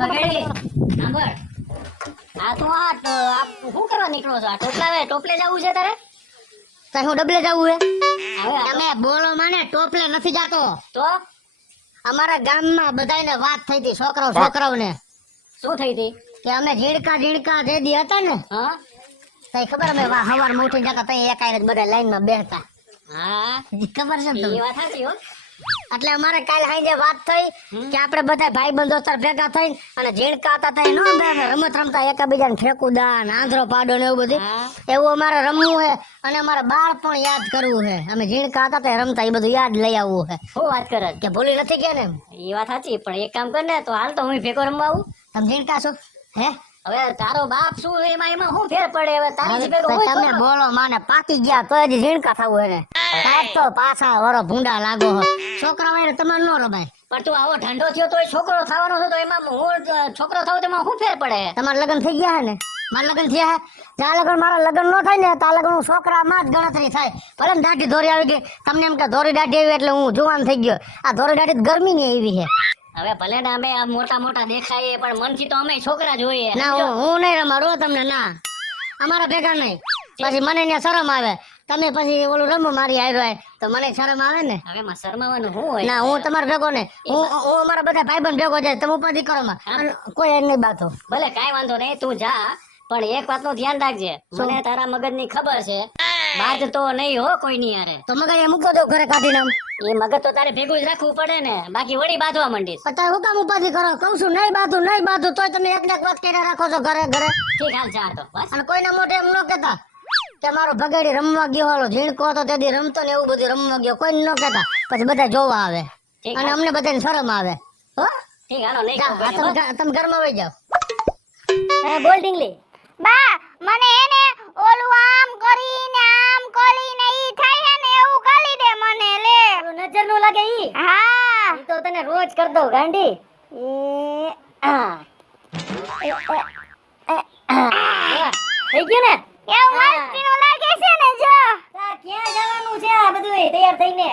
ભગેડી સાંભળ આ તો શું કરવા નીકળો છો? આ ટોપલે જવું છે તારે? તો હું ડબલે જવું હે? હવે તમે બોલો મને ટોપલે નથી જાતો. તો અમારા ગામમાં બધાયને વાત થઈ હતી છોકરાઓને શું થઈ હતી? કે અમે ઝીણકા જે દી હતા ને હા તઈ ખબર અમે સવારમાં ઉઠીને જતા તઈ એકાઈ બધા લાઈનમાં બેસતા. હા ખબર છે ને એ તમને? વાત સાચી હો. એટલે અમારે કાલે સાંજે વાત થઈ કે આપણે બધા ભાઈબંધો તાર ભેગા થઈને અને ઝીણકા હતા તઈ નો રમત રમતા એકબીજાને ફેંકુદા ને આંધળો પાડો ને એવું બધું હા એવું અમારે રમવું છે અને અમારે બાળપણ યાદ કરવું છે. અમે ઝીણકા હતા તે રમતા એ બધું યાદ લઈ આવવું છે. શું વાત કરે? કે ભૂલી નથી ગયા ને? એ વાત સાચી, પણ એક કામ કર ને, તો હાલ તો હું ભેગો રમવા આવું. તમે ઝીણકા છો હે? હવે તારો બાપ શું એમાં શું ફેર પડે? હવે તારી હવે ભેગો તો હોય તમે છોકરો. બોલો માને પાકી ગયા તો હજી ઝીણકા થવું હે ને? કાંઈક તો પાછા વરો ભૂંડા લાગો હો. છોકરા વાળે તમારે નો રમાય. પણ તું આવો ઠંડો થયો તો છોકરો થવાનો છે, તો એમાં હું છોકરો થાવ તેમાં શું ફેર પડે? તમારા લગ્ન થઈ ગયા હે ને? મારા લગ્ન થયા હે? જ્યાં લગ્ન મારા લગ્ન નો થાય ને ત્યાં લગ્ન હું છોકરામાં જ ગણતરી થાય. ભલે ને દાઢી ધોરી આવી ગઈ, તમને એમ કે ધોરી દાઢી આવી એટલે હું જુવાન થઈ ગયો. આ ધોરી દાઢી ગરમી ની એવી છે. હવે ભલે ને અમે આ મોટા મોટા દેખાઈએ, પણ મનથી તો અમે છોકરા જોઈએ. ના હું નહીં રમાડું તમને. ના અમારા ભેગા નહીં. પછી મને ત્યાં શરમ આવે. તમે પછી ઓલું રમો મારી આવ્યો તો મને શરમ આવે ને. હવે એમાં શરમાવાનું શું હોય? ના હું તમારા ભેગો ને હું અમારા બધા ભાઈબંધ ભેગો જાય. તમે ઉપાધિ કરો માં કોઈ એમ નહીં બાતો. ભલે કાંઈ વાંધો નહીં, તું જા, પણ એક વાતનું ધ્યાન રાખજે. મને તારા મગજની ખબર છે, બાદ તો નહીં હો કોઈની યારે. તો મગર એ મૂકો દો ઘરે કાઢીને. એ મગજ તો તારે ભેગું જ રાખવું પડે ને, બાકી વળી બાંધવા માંડીશ. અત્યારે હું કામ ઉપાધિ કરો? કહું છું નહીં બાધું તોય તમે એક વાત કર્યા રાખો છો ઘરે. ઠીક, હાલ જા તો બસ. અને કોઈના મોઢે એમ ન કહેતા કે મારો ભગાડી રમવા ગયો હાલો ઝીણકો હતો તેથી રમતો ને એવું બધું રમવા ગયો. કોઈ ન કહેતા. પછી બધા જોવા આવે ઠીક, અને અમને બધાને શરમ આવે. હો ઠીક, હાલો નહીં જા, કહું આ કોઈને, બસ. તમે ઘરમાં વહી જાઓ. બોલ ઢીંગલી. બા મને એને ઓલું આમ કરીને ઈ થાય હે ને એવું કરી દે મને લે. તારું નજર નું લાગે ઈ? હા ઈ તો તને રોજ કર દઉં ગાંડી. થઈ ગયું ને? એવું મસ્તીનું લાગે છે ને જો. તા ક્યાં જવાનું છે આ બધું તૈયાર થઈને?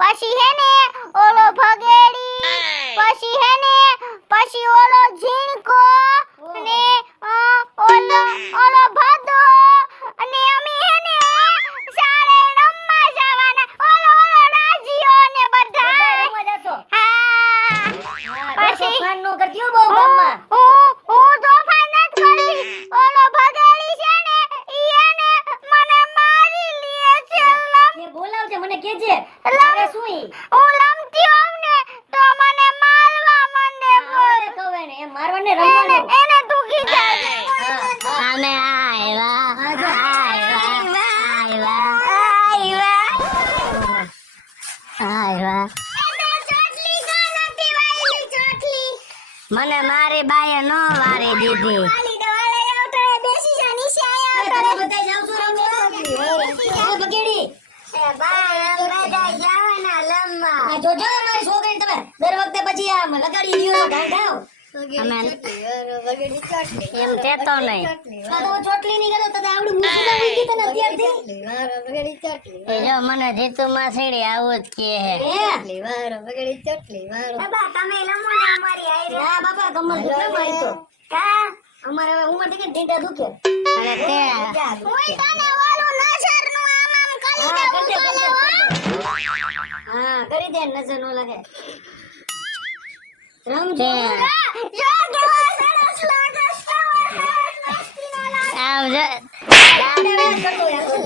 પછી હે ને ઓલો ભગેડી, પછી ઓલો ઝીણકો ને ઓલો ભદો અને અમે હે ને સારે રમવા જવાના. ઓલો રાજીઓ ને બધા. રમવા જાશો? હા પછી પછી ફાન નો કરતી હો બહુ ગામમાં. હું તોફાન નથી કરતી. ઓલો ભગેડી છે ને ઈ એને મને મારી લે છે. એ બોલાવજે, મને કેજે. લમ- તારે શું ઈ? હું લમતી હોઉં ને તો મને મારવા માંડે. આવડે કહું એને, એમ મારવાને રમવાનું. એને તું કીધા. અમે આવ્યા. મને મારી બાએ નો વારી દીધી. આ જોજો મારી છોકરીને તમે દર વખતે પછી આમ લગાડી દ્યો છો ઢાંઢાવ. અમે એમ કહેતો નહીં. આ તો ચોટલી ની ગયો તો આવડું મૂકી દઉં ઈ તને અત્યારથી. એ જો મને જીતુ માસીડી આવું જ કહે હે. બાબા તમે લમો ને અમારી આયરે. ના બાપા કમર દુખે મારી તો. કા અમારે હવે ઉંમર થઈ ગઈ ને ઢીંઢા દુખે. અને તે હું તને ઓલું નજરનું આમ કરી હા, દઉં કરજે, તને, કરજે. હો. હા કરી દે, નજર નો લાગે. તે રમજો. જો કેવા સરસ લાગે છે. મસ્તીના લાગે. આમ જો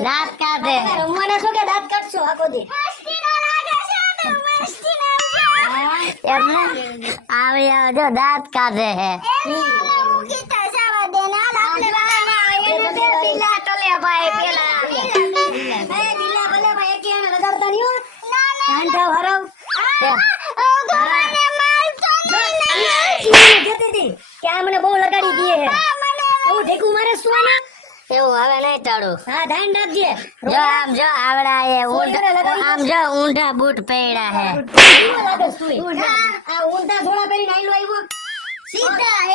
દાંત કાઢે. રમવાના છો કે દાંત કાઢશો આખો દી? મસ્તીના લાગે છે ને, મસ્તીના જો. એમને આવી જો દાંત કાઢે હે. હું કીધા જવા દે ને, હાલ આપણે બહારના આવીએ ને તે પીલા ટલે ભાઈ પેલા. એ દિલા ભલે ભાઈ એકે એને લગાડતા નહીં હો. ના, ના. ઢાંઢાવ હરાવ. ભગવાને મારતો નહીં. જતી હતી કે આ મને બહુ લગાડી દે હે. હું ઢેકું મારે શું ને? એવું હવે નહીં ટાળું. હા ધ્યાન રાખજે. જો આમ જો આવડા એ આમ જો ઊંધા બૂટ પહેર્યા હે. કેવો લાગે સુઈ? આ ઊંધા જોડા પહેરીને આયલો આવ્યો. સીધા હે.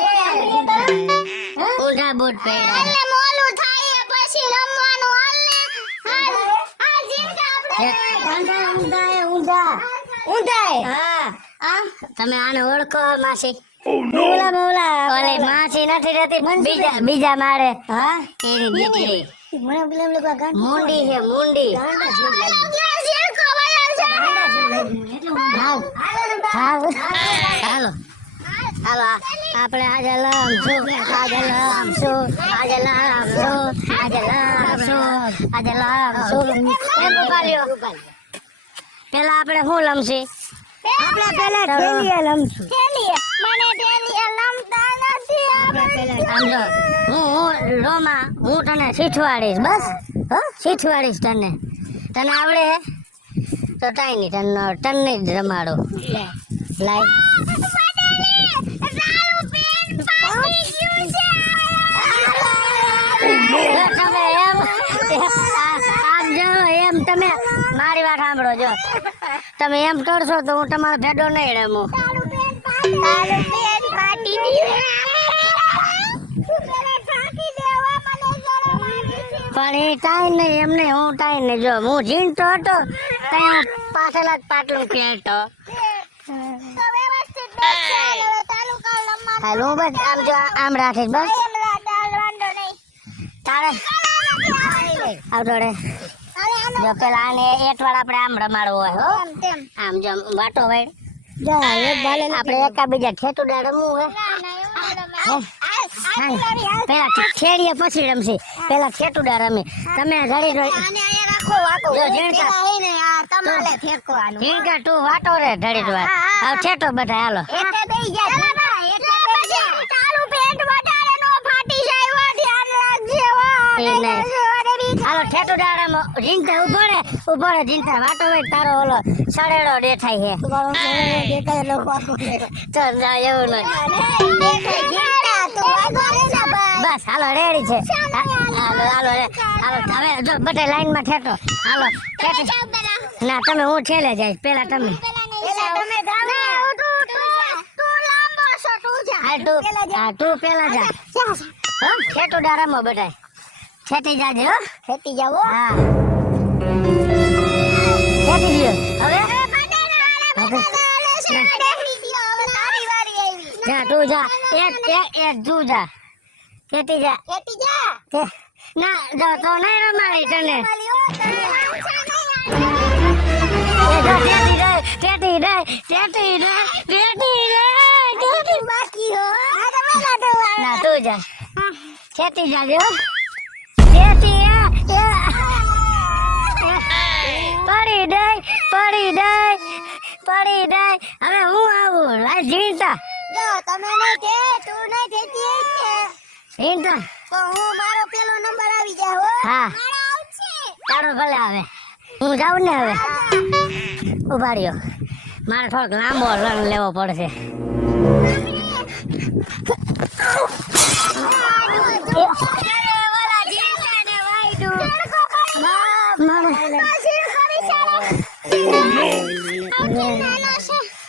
ઊંધા બૂટ પહેર્યા હે. એટલે મોલું થાય પછી રમવાનું હાલ ને. હાલ જીંકા આપણે. ઊંધા ઊંધા હે, ઊંધા. ઊંધા હે. હા. તમે આને ઓળખો માસી? ઓલી માસી નથી રહેતી બીજા માળે હા એની દીકરી મને પેલા લોકો ગાંઠ મુંડી છે મુંડી હાલો હાલો હાલો આપણે આજે લમશું આજે લમશું આજે લમશું આજે લમશું આજે લમશું એ મોબાઈલ પેલા આપણે શું લમશી આપણે પેલા ઠેલીએ લમશું ઠેલીએ મને ઠેલીએ લમતા નથી આમ જો હું રોમા હું તને શીખવાડીશ બસ હો શીખવાડીશ તને તને આવડે તો કાંઈ નહીં તને જ રમાડો લાય તમે આમ જો એમ તમે મારી વાત સાંભળો જો તમે એમ કરશો તો હું તમારો ભેડો નહીં રમું પણ એ ટાઈમ નહીં એમને હું ટાઈમ નહીં જો હું જીનતો હતો ત્યાં પાછળ જ પાટલું પહેરતો હાલો હું બસ આમ જો આમ રાખીશ બસ તારે આવતો રે જો પેલા આને એટવાળ આપણે આમ રમાડવું હોય હો આમ જો વાટો ભાઈ આપણે એકાબીજા ઠેટુડા રમવું હોય પેલા ખેડીએ પછી રમશે પેલા ઠેટુડા રમે તમે ઘડી ઝીણકા તું વાટો રે ઘડી હવે ઠેટો બધા હાલો હાલો ઠેટુડા ઝીણકા ઉભો રે ઝીણકા વાટો હોય તારો ઓલો સડેડો દેખાય છે તો ના એવું નહીં બસ હાલો રેડી છે હાલો હાલો હાલો હવે જો બધા લાઈન માં ઠેઠો હાલો ના તમે હું છેલ્લે જઈશ પેલા તમે તું પેલા જા ઠેઠો રમો બધા છેટી જાજે હો છેટી જાવ હા છેટી ગયો હવે જા તું જા એક તું જા કેટી જા ના જો તો નહીં રમાડી તને ના તું જા ખેતી જાજો પડી દઈ હવે હું આવું જીણતા તમે નહીં કે તું નહીં થતી જીણતા તો હું મારો પેલો નંબર આવી જાય હો હા તારો ભલે આવે હું જાઉં ને હવે ઉભા રહ્યો મારે થોડોક લાંબો રન લેવો પડશે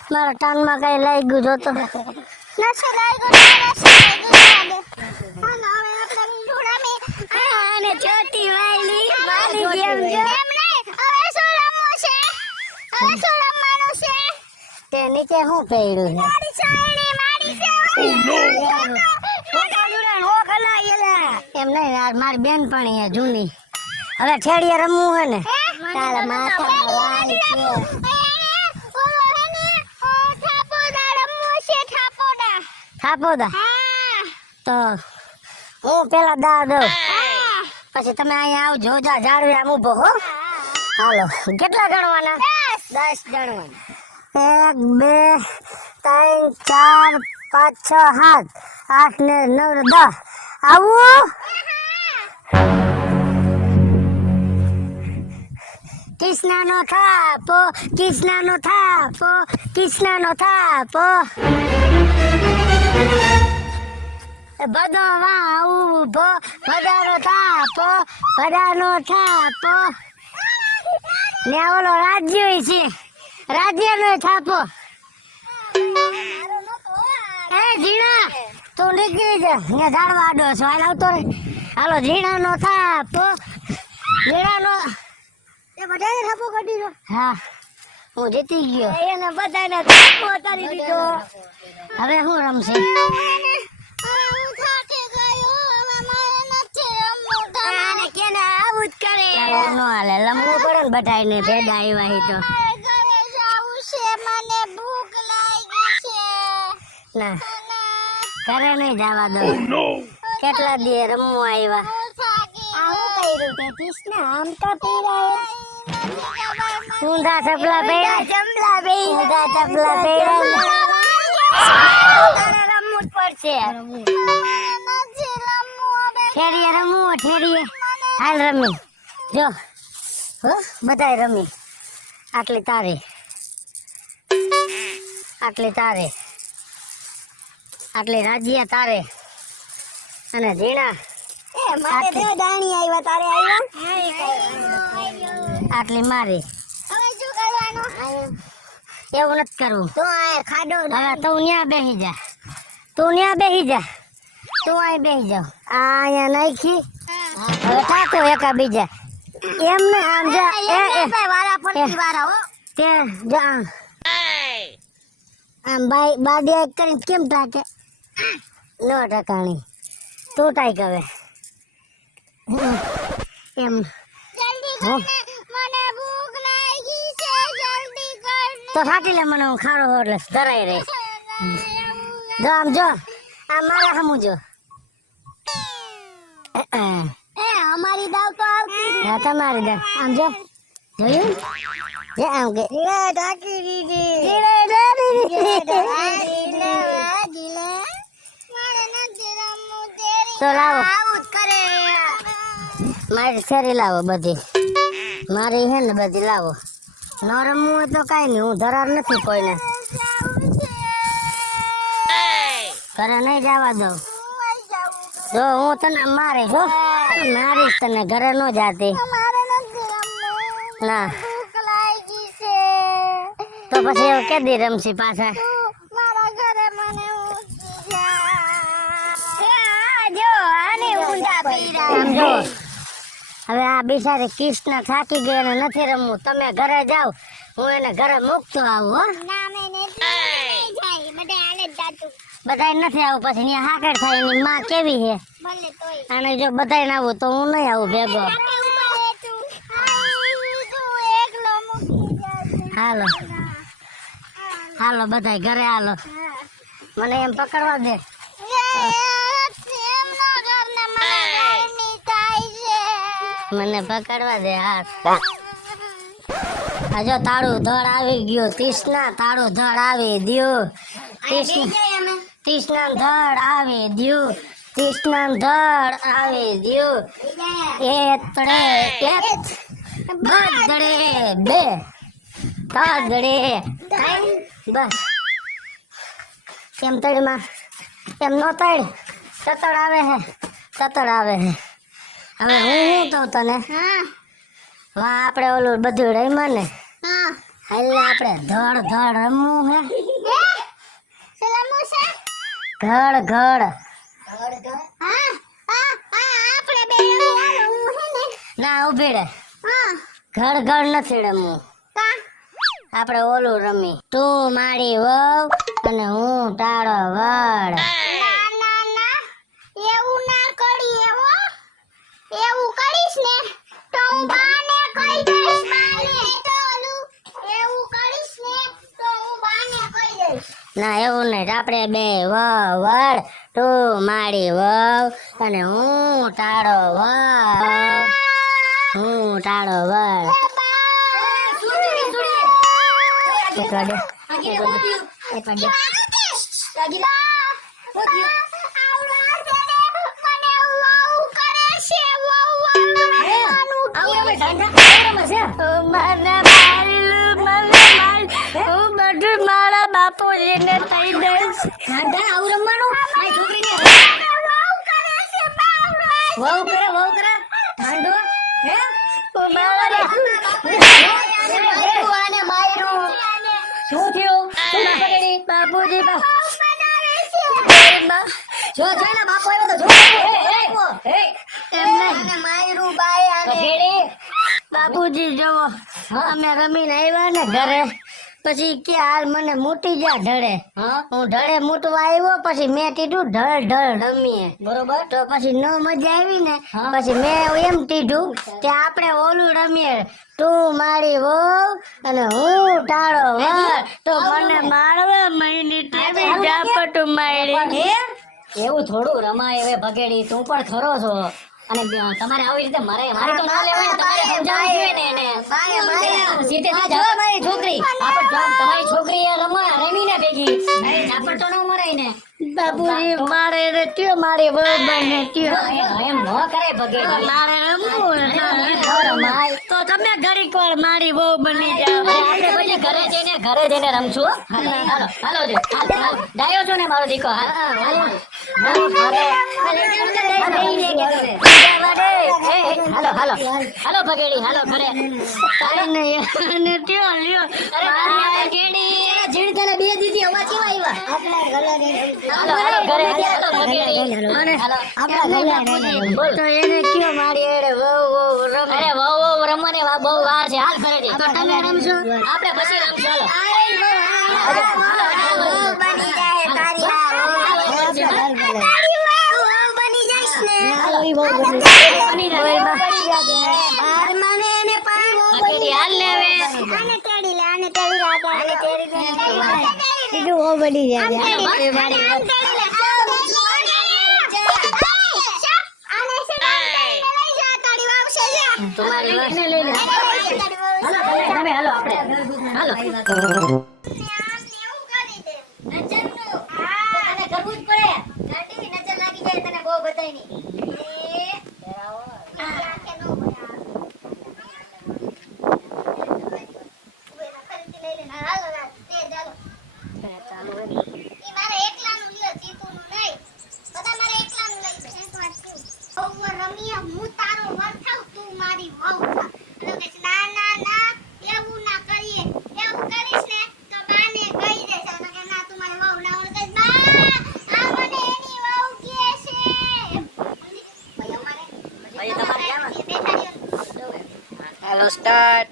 મારા કાનમાં કઈ લઈ ગયું જોતો ચોટી વાલી તે નીચે શું પહેર્યું છે એમ નહીં યાર મારી બેન પણ છે જૂની હવે ખેડીએ રમવું હોય ને તારા માથામાં વાળ છે થાપોદા તો હું પેલા દા દઉં પછી તમે અહીંયા આવજો જા ઝાડવે આમ ઊભો હો હાલો કેટલા ગણવાના 10 ગણવાના 1 2 3 4 5 6 7 8 ને 9 10 આવું કિસનાનો થાપો બધો વા ઉભો બધાનો થાપો ને ઓલો રાજ્ય છે રાજ્યનો થાપો એ ઝીણા તું નીકળી જા ને ઝાડવા આડો છો હાલ આવતો રે હાલો ઝીણાનો થાપો ઝીણાનો એ બધાને થાપો કાઢી દો હા હું જીતી ગયો. એને બધાને ધક્કો કરી દીધો. હવે હું રમશે? હું થાકી ગયો હવે મારે નથી રમવું આને કેને આવું જ કરે. નો હાલે, લંબવું પડે ને બધાયને ભેગા આવ્યા હી તો. મારે ઘરે જાવું છે મને ભૂખ લાગી છે ના ઘરે નહીં જવા દો. કેટલા દી રમવા આવ્યા? હું થાકી આવું કર્યું તે કૃષ્ણ આમ તો પીરાય. ઊંધા ચપલા પહેર્યા. જમલા બે ઊંધા ચપલા પહેર્યા. તારે રમવું જ પડશે. નથી રમવું હવે ઠેરીએ રમવું, ઠેરીએ. હાલ રમી. જો હો બધાય રમી. આટલી તારી, આટલી તારે, આટલી રાજ્યા તારે અને ઝીણા એ મારે તો દાણી આવ્યા તારે આવ્યા. આટલી મારી. હવે શું કરવાનું એવું નથી કરવું. તો આ ખાડો હવે તું ન્યા બેસી જા, તું ન્યા બેસી જા, તું અહીં બેસી જાવ. આ અહીંયા નાખી. હવે ટાકો એકા બીજા. એમ ને આમ જા. વારા ફરતી વારા હો. તે જા આમ બાડી એક કરીને કેમ ટાકે? નો ટકાણી. તું ટાઈક હવે એમ. જલ્દી હો. મને ભૂખ લાગી છે જલ્દી કર તો ફાટી લે મને, હું ખારો હો એટલે ધરાઈ રહી. જો આમ જો, આમ મારા સામું જો. એ અમારી દાવ તો આવતી. હા તમારી દે. આમ જો, જોયું? જે આમ કે ધીરે ઢાકી દીધી. ધીરે ધીરે. મારે નથી રમવું તેરી તો લાવો આવું જ કરે. મારી શેરી લાવો બધી. મારી હે ને બધી લાવો. ન રમવું હોય તો કાંઈ નહીં, હું ધરાર નથી કોઈને. ઘરે નહીં જવા દઉં. જો હું તને મારીશ હો, મારીશ તને. ઘરે ન જાતી. મારે નથી રમવું ના ભૂખ લાગી છે તો પછી એવું કે દી રમશી પાછા? મારા ઘરે મને ઊંઘી જા જો આને ઊંધા પીરા. આમ જો, હવે આ બિચારી કૃષ્ણ થાકી ગઈ અને નથી રમવું. તમે ઘરે જાઓ, હું એને ઘરે મૂકતો આવું હો. ના મેં નથી જાય બધે હાલે જ જાતું બધાય નથી આવું. પછી અહીંયા હાકડ થાય. એની માં કેવી છે? ભલે તોય અને જો બધાય ના આવું તો હું નહીં આવું ભેગો. એકલો મૂકી જાય હાલો હાલો બધાય ઘરે હાલો. મને એમ પકડવા દે. મને પકડવા દે. હા આ જો તાળું ધડ આવી ગયું. કૃષ્ણા તાળું ધડ આવી દ્યો. કૃષ્ણ ધડ આવી દ્યો. કૃષ્ણ ધડ આવી દ્યો. એતડે એક બદડે બે તગડે બસ. કેમ તળમાં એમ નો તળ. તતડ આવે હે, તતડ આવે હે. હવે હું કહું તને, વાહ આપણે ઓલું બધું રમ્યા ને, એટલે આપણે ધડ ધડ રમવું હે. ઘડ ઘડ ના ઉભી રે. ઘડ ઘડ નથી રમવું. આપણે ઓલું રમી. તું મારી વહુ અને હું તારો વડ. એવું ના કરીએ હો એવું કરીશ ને તો હું બાને કહી દઈશ બાને તો ઓલું એવું કરીશ ને તો હું બાને કહી દઈશ ના એવું નહીં. આપણે બે વડ. તું મારી વહુ અને હું તારો વડ. હું તારો વડ. એક વાર દે. એક વાર દે. એક વાર દે. મારા બાપુજીને થઈ દઈશ. આવું રમવાનું? મારી છોકરીને વહુ કરે, વહુ કરે. ઠાંડો હે? શું થયું? શું ના પકડી? બાપુજી જો છે ને બાપુ આવ્યો તો જો. બાપુજી જવો, અમે રમીને આવ્યા ને ઘરે પછી કે હાલ મને મૂટી જા ઢળે. હા હું ઢળે મૂટવા આવ્યો, પછી મેં કીધું ઢળ ઢળ રમીએ. બરોબર તો પછી ન મજા આવી ને, હા. પછી મેં એમ કીધું કે આપણે ઓલું રમીએ, તું મારી વહુ અને હું તારો વર. તો મને મારવા મહિની તેવી ઝાપટ મારી. એવું થોડું રમાય હવે ભગેડી, તું પણ ખરો છો. અને તમારે આવી રીતે મારી તો ના લેવાય ને, તમારે સમજાવવું જોઈએ ને એને. સીધેથી જો મારી છોકરી આપણે જો તમારી છોકરી એ રમીને ભેગી ઝાપટ તો ન મરાય ને. બાપુજી મારે ને ત્યો મારી વહુ બને ત્યો. એમ ન કરે ભગેડી. મારે રમવું ને ન રમાય. તો તમે ઘડીક વાર મારી વહુ બની જાઓ. આપણે પછી ઘરે જઈને રમશું હો. હાલો હાલો જો. હાલો. ડાયો છો ને મારો દીકો. હાલો હાલો હાલો ભગેડી, હાલો ઘરે. કાંઈ નહીં. અને ત્યો લ્યો મારી ભગેડી. જીણકાને બે દીધી અવાજ કેવા આવ્યા? હાલો હાલો ઘરે. હાલો ભગેડી. અને હાલો. બોલ. તો એને કયો મારી એડે વહુ વહુ રમે. અરે વહુ વહુ રમવાની બહુ વાર છે. હાલ ઘરે જઈ. તો તમે રમશો? આપણે પછી રમશું. હાલો બની જાય. ભગેડી હાલ ને હવે. બીજું વહુ બની જાય. તમારી વાતને લઈને હાલો તમે હાલો આપણે હાલો. હાલો સ્ટાર્ટ.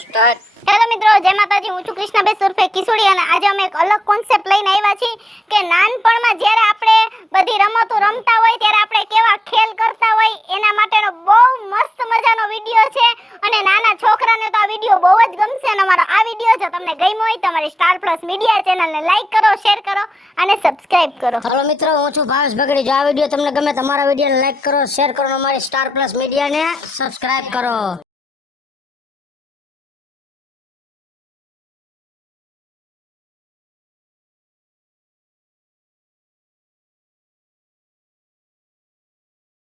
સ્ટાર્ટ. હેલો મિત્રો, જય માતાજી. હું છું કૃષ્ણાબેન સુરફે કિશોરી અને આજે અમે એક અલગ કોન્સેપ્ટ લઈને આવ્યા છીએ કે નાનપણમાં જ્યારે આપણે બધી રમતો રમતા હોય ત્યારે આપણે કેવા ખેલ કરતા હોય એના માટેનો બહુ મસ્ત મજાનો વિડીયો છે અને નાના છોકરાને તો આ વિડીયો બહુ જ ગમશે. અને અમારો આ વિડીયો જો તમને ગમ્યો હોય તો અમારી સ્ટાર પ્લસ મીડિયા ચેનલને લાઈક કરો, શેર કરો અને સબસ્ક્રાઇબ કરો. હાલો મિત્રો, હું છું ભાવેશ બગડી. જો આ વિડીયો તમને ગમે તમારા વિડીયોને લાઈક કરો, શેર કરો અને અમારી સ્ટાર પ્લસ મીડિયાને સબસ્ક્રાઇબ કરો.